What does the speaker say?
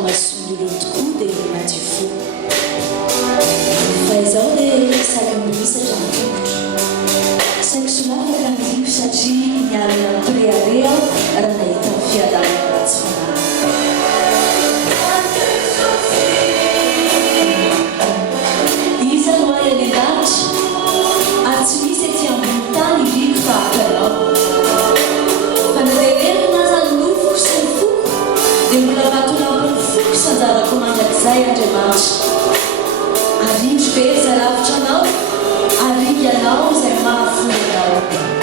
mahamasondolo tokoa dia madio fo fa izao dia saky minisatra mitongotra saky solafaka ny livy satria nialina miprearea raha nahita ny fiadanana ratsy fanany iza no ay any an-danitra ary tsy misy ety ambony tany iriky fahakanao fa nadeverina zany nofoko sy ny foko dia mbola matolampony foko sanjarako mandrakizay andriamanitra arindro be zalavitra anao aringanao izay mahafonanao